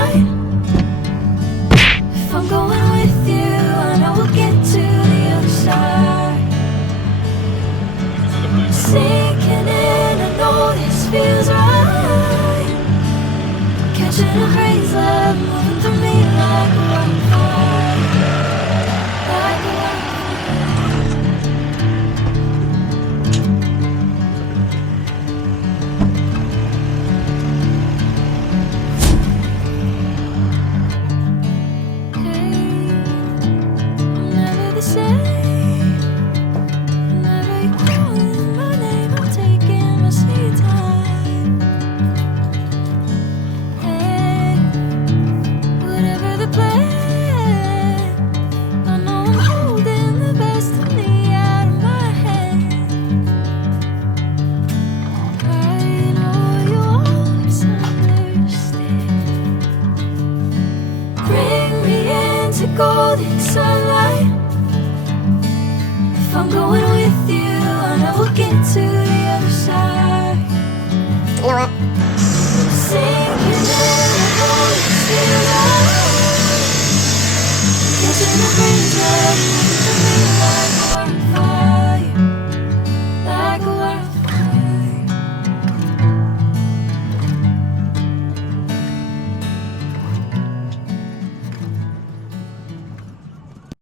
sunlight. If I'm going with you, I know we'll get to the other side. Sinking in, I know this feels right. Catching a haze love moving through me like a wildfire. Like a wildfire. Golden sunlight. If I'm going with you, I know we'll get to the other side. You know what? Sinking in the golden